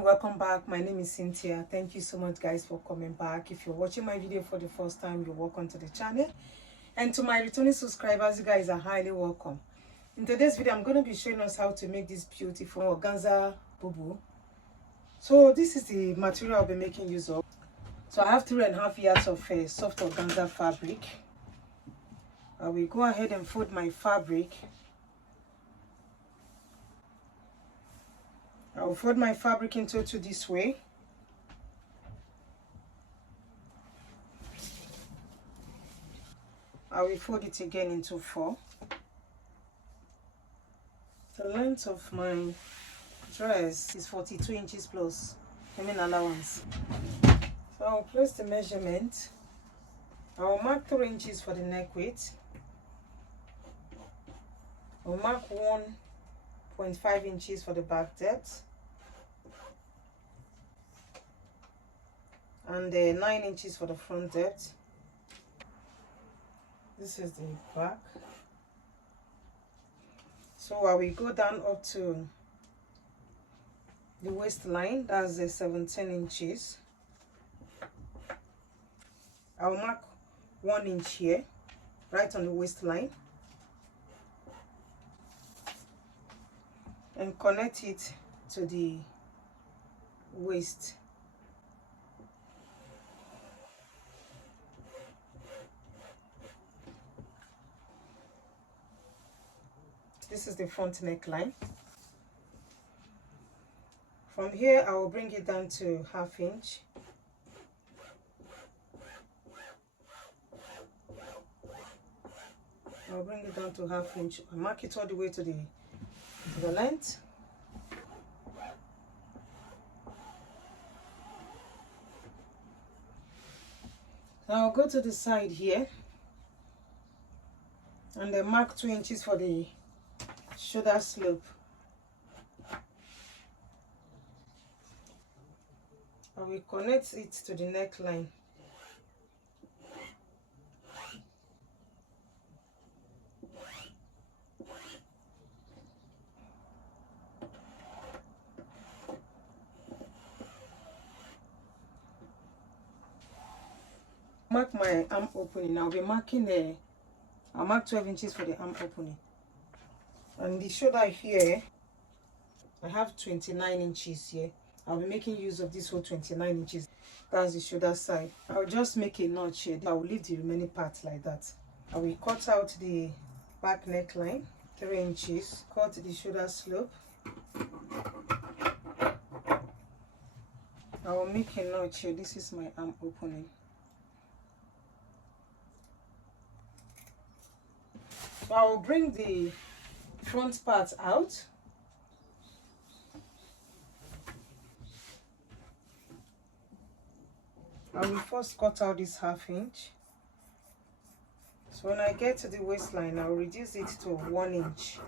everyone, welcome back. My name is Cynthia. Thank you so much guys for coming back. If you're watching my video for the first time, you're welcome to the channel, and to my returning subscribers, you guys are highly welcome. In today's video, I'm going to be showing us how to make this beautiful organza bubu. So this is the material I'll be making use of. So I have 3.5 yards of soft organza fabric. I will go ahead and fold my fabric. I will fold my fabric into two this way. I will fold it again into 4. The length of my dress is 42 inches plus hemming allowance. So I'll place the measurement. I will mark 3 inches for the neck width. I'll mark 1.5 inches for the back depth, and 9 inches for the front depth. This is the back. So I will go down up to the waistline, that's 17 inches. I'll mark 1 inch here, right on the waistline, and connect it to the waist. This is the front neckline. From here, I will bring it down to 1/2 inch. I'll bring it down to 1/2 inch. I'll mark it all the way to the length. Now I'll go to the side here and then mark 2 inches for the shoulder slope. I will connect it to the neckline. Mark my arm opening. I'll be marking I'll mark 12 inches for the arm opening. And the shoulder here, I have 29 inches here. I'll be making use of this whole 29 inches. That's the shoulder side. I'll just make a notch here. I will leave the remaining part like that. I will cut out the back neckline, 3 inches. Cut the shoulder slope. I will make a notch here. This is my arm opening. So I will bring the front part out. I will first cut out this 1/2 inch. So when I get to the waistline, I will reduce it to 1 inch.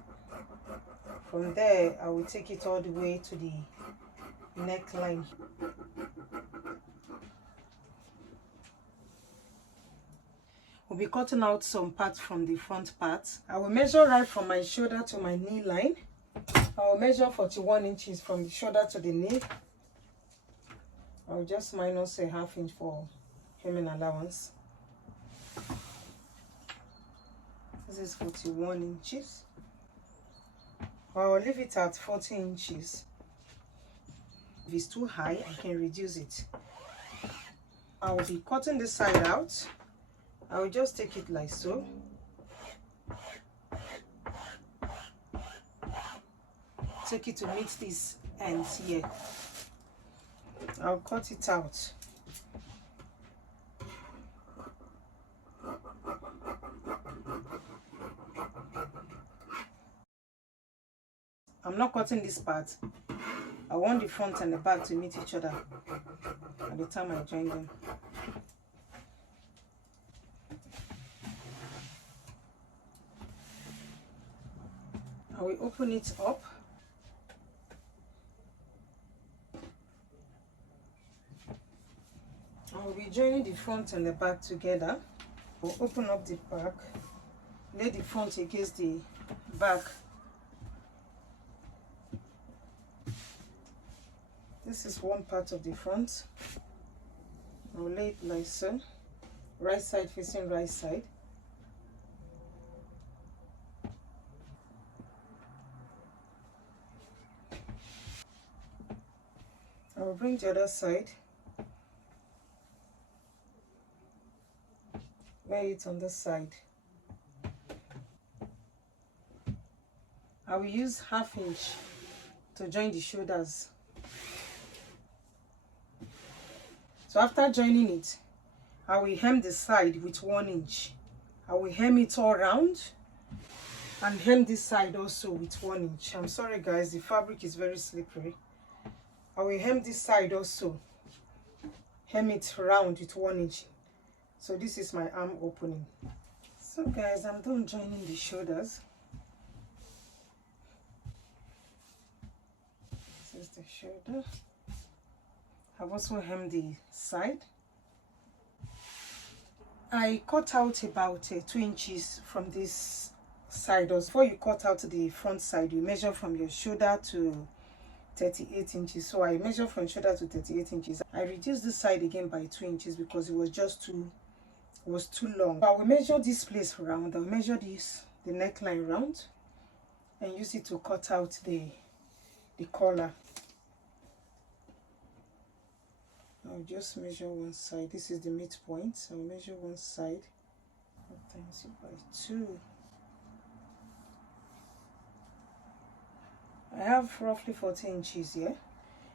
From there, I will take it all the way to the neckline. We'll be cutting out some parts from the front part. I will measure right from my shoulder to my knee line. I will measure 41 inches from the shoulder to the knee. I'll just minus 1/2 inch for hemming allowance. This is 41 inches. I will leave it at 40 inches. If it's too high, I can reduce it. I will be cutting this side out. I will just take it like so. Take it to meet these ends here. I'll cut it out. I'm not cutting this part. I want the front and the back to meet each other at the time I join them. I will open it up. I will be joining the front and the back together. We'll open up the back, lay the front against the back. This is one part of the front. I'll lay it like so, right side facing right side. I'll bring the other side, lay it on this side. I will use 1/2 inch to join the shoulders. So after joining it, I will hem the side with 1 inch. I will hem it all round and hem this side also with 1 inch. I'm sorry guys, the fabric is very slippery. I will hem this side also, hem it round with 1 inch. So this is my arm opening. So guys, I'm done joining the shoulders. This is the shoulder. I've also hemmed the side. I cut out about 2 inches from this side. Before you cut out the front side, you measure from your shoulder to 38 inches. So I measure from shoulder to 38 inches. I reduced this side again by 2 inches because it was just too long. I will measure this place round. I'll measure this, the neckline round, and use it to cut out the collar. I'll just measure one side. This is the midpoint. So I'll measure one side. Times it by 2. I have roughly 14 inches here,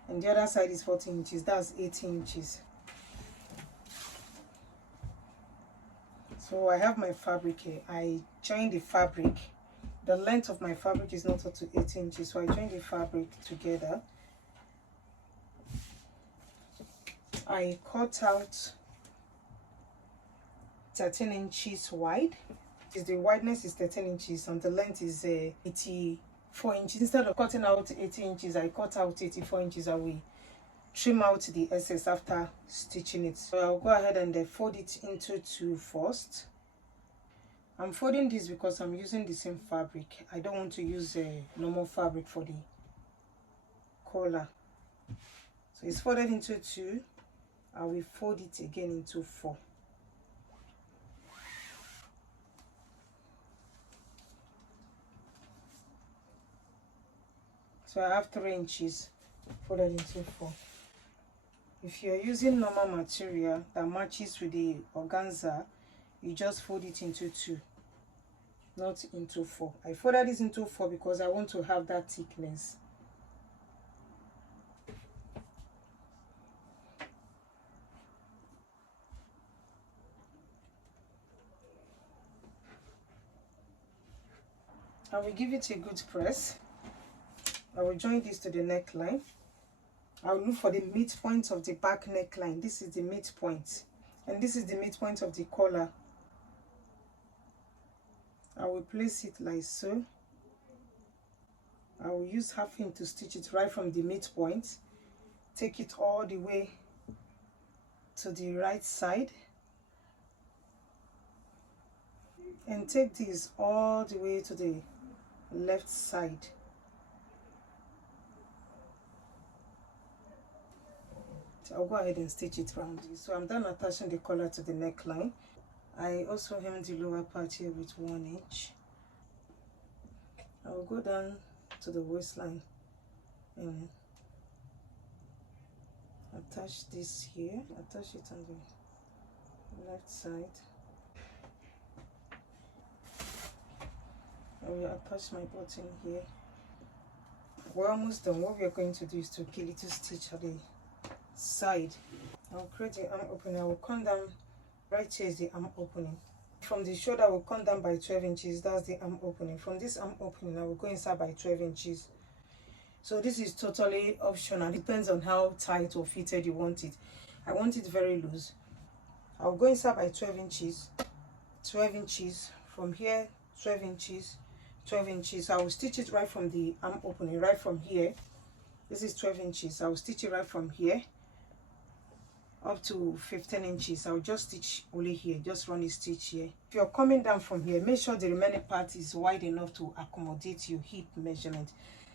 and the other side is 14 inches. That's 18 inches. So I have my fabric here. I join the fabric. The length of my fabric is not up to 18 inches, so I join the fabric together. I cut out 13 inches wide. The wideness is 13 inches and the length is 84 inches. Instead of cutting out 80 inches, I cut out 84 inches. I will trim out the excess after stitching it. So I'll go ahead and fold it into 2 first. I'm folding this because I'm using the same fabric. I don't want to use a normal fabric for the collar. So it's folded into 2. I will fold it again into 4. So I have 3 inches folded into 4. If you're using normal material that matches with the organza, you just fold it into 2, not into 4. I folded this into 4 because I want to have that thickness. I will give it a good press. I will join this to the neckline. I will look for the midpoint of the back neckline. This is the midpoint, and this is the midpoint of the collar. I will place it like so. I will use 1/2 inch to stitch it right from the midpoint. Take it all the way to the right side, and take this all the way to the left side. So I'll go ahead and stitch it round. So I'm done attaching the collar to the neckline. I also hem the lower part here with 1 inch. I will go down to the waistline and attach this here. Attach it on the left side. I will attach my button here. We're almost done. What we are going to do is to kill a little stitch at the side. I'll create the arm opening. I will come down. Right here is the arm opening. From the shoulder, I will come down by 12 inches. That's the arm opening. From this arm opening, I will go inside by 12 inches. So this is totally optional. It depends on how tight or fitted you want it. I want it very loose. I'll go inside by 12 inches. 12 inches. From here, 12 inches. 12 inches. I will stitch it right from the arm opening, right from here. This is 12 inches. I will stitch it right from here up to 15 inches. I'll just stitch only here, just run a stitch here. If you're coming down from here, make sure the remaining part is wide enough to accommodate your hip measurement.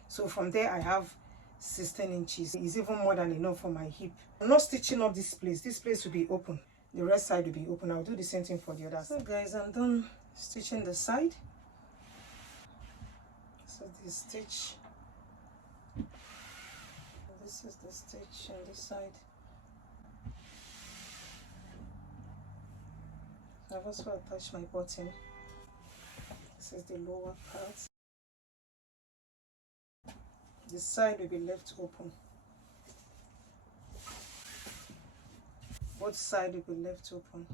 So from there I have 16 inches. It's even more than enough for my hip. I'm not stitching up this place. This place will be open. The rest side will be open. I'll do the same thing for the other side. So guys, I'm done stitching the side. So this stitch. This is the stitch on this side. I've also attached my button. This is the lower part. The side will be left open. Both sides will be left open.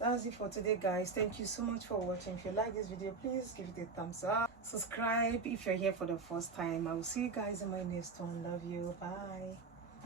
That's it for today, guys. Thank you so much for watching. If you like this video, please give it a thumbs up. Subscribe if you're here for the first time. I will see you guys in my next one. Love you. Bye.